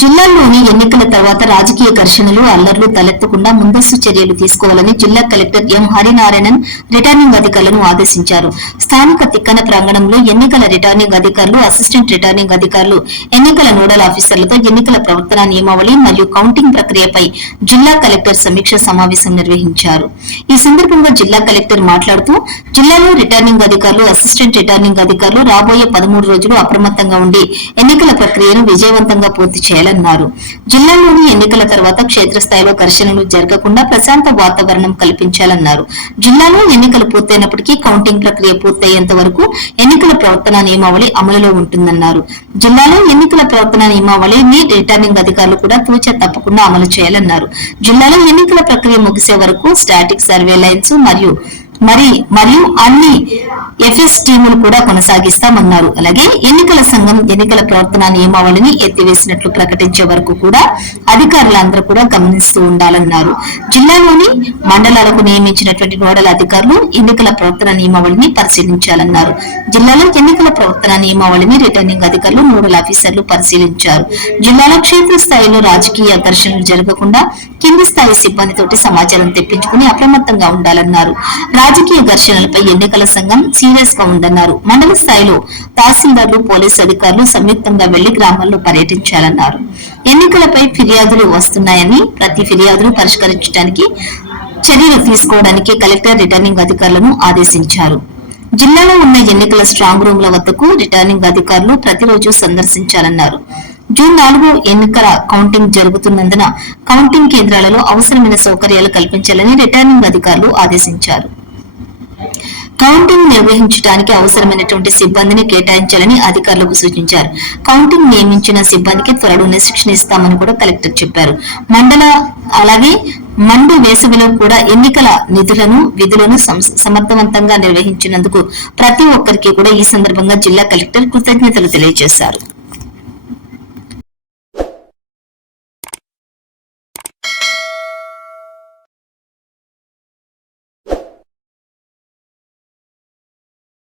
జిల్లాలోని ఎన్నికల తర్వాత రాజకీయ ఘర్షణలు అల్లర్లు తలెత్తకుండా ముందస్తు చర్యలు తీసుకోవాలని జిల్లా కలెక్టర్ ఎం హరినారాయణన్ రిటర్నింగ్ అధికారులను ఆదేశించారు. స్థానిక తిక్కన ప్రాంగణంలో ఎన్నికల రిటర్నింగ్ అధికారులు, అసిస్టెంట్ రిటర్నింగ్ అధికారులు, ఎన్నికల నోడల్ ఆఫీసర్లతో ఎన్నికల ప్రవర్తన నియమావళి మరియు కౌంటింగ్ ప్రక్రియపై జిల్లా కలెక్టర్ సమీక్ష సమావేశం నిర్వహించారు. ఈ సందర్భంగా జిల్లా కలెక్టర్ మాట్లాడుతూ, జిల్లాలో రిటర్నింగ్ అధికారులు, అసిస్టెంట్ రిటర్నింగ్ అధికారులు రాబోయే 13 రోజులు అప్రమత్తంగా ఉండి ఎన్నికల ప్రక్రియను విజయవంతంగా పూర్తి చేయాలన్నారు. జిల్లాలోని ఎన్నికల తర్వాత క్షేత్రస్థాయిలో ఘర్షణలు జరగకుండా ప్రశాంత వాతావరణం కల్పించాలన్నారు. జిల్లాలో ఎన్నికలు పూర్తయినప్పటికీ కౌంటింగ్ ప్రక్రియ పూర్తయ్యేంత వరకు ఎన్నికల ప్రవర్తన నియమావళి అమలులో ఉంటుందన్నారు. జిల్లాలో ఎన్నికల ప్రవర్తన నియమావళిని రిటర్నింగ్ అధికారులు కూడా తూచా తప్పకుండా అమలు చేయాలన్నారు. జిల్లాలో ఎన్నికల ప్రక్రియ ముగిసే వరకు స్టాటిక్ సర్వేలెన్స్ మరియు అన్ని ఎఫ్ఎస్ టీములు కూడా కొనసాగిస్తామన్నారు. అలాగే ఎన్నికల సంఘం ఎన్నికల ప్రవర్తన నియమావళిని ఎత్తివేసినట్లు ప్రకటించే వరకు కూడా అధికారులందరూ కూడా గమనిస్తూ ఉండాలన్నారు. జిల్లాలోని మండలాలకు నియమించినటువంటి నోడల్ అధికారులు ఎన్నికల ప్రవర్తన నియమావళిని పరిశీలించాలన్నారు. జిల్లాలో ఎన్నికల ప్రవర్తన నియమావళిని రిటర్నింగ్ అధికారులు, నోడల్ ఆఫీసర్లు పరిశీలించారు. జిల్లాలో క్షేత్రస్థాయిలో రాజకీయ ఘర్షణలు జరగకుండా కింది స్థాయి సిబ్బందితోటి సమాచారం తెప్పించుకుని అప్రమత్తంగా ఉండాలన్నారు. రాజకీయ ఘర్షణలపై ఎన్నికల సంఘం సీరియస్ గా ఉందన్నారు. మండల స్థాయిలో తహసీల్దార్లు, పోలీసు అధికారులు సంయుక్తంగా వెళ్లి గ్రామాల్లో పర్యటించాలన్నారు. ఎన్నికలపై ఫిర్యాదులు వస్తున్నాయని ప్రతి ఫిర్యాదును పరిష్కరించడానికి చర్యలు తీసుకోవడానికి కలెక్టర్ రిటర్నింగ్ అధికారులను ఆదేశించారు. జిల్లాలో ఉన్న ఎన్నికల స్ట్రాంగ్ రూమ్ల వద్దకు రిటర్నింగ్ అధికారులు ప్రతిరోజు సందర్శించాలన్నారు. జూన్ 4 ఎన్నికల కౌంటింగ్ జరుగుతున్నందున కౌంటింగ్ కేంద్రాలలో అవసరమైన సౌకర్యాలు కల్పించాలని రిటర్నింగ్ అధికారులు ఆదేశించారు. కౌంటింగ్ నిర్వహించడానికి అవసరమైనటువంటి సిబ్బందిని కేటాయించాలని అధికారులకు సూచించారు. కౌంటింగ్ నియమించిన సిబ్బందికి త్వరలోనే శిక్షణ ఇస్తామని కూడా కలెక్టర్ చెప్పారు. అలాగే మండు వేసవిలో కూడా ఎన్నికల విధులను సమర్థవంతంగా నిర్వహించినందుకు ప్రతి ఒక్కరికి కూడా ఈ సందర్భంగా జిల్లా కలెక్టర్ కృతజ్ఞతలు తెలియజేశారు.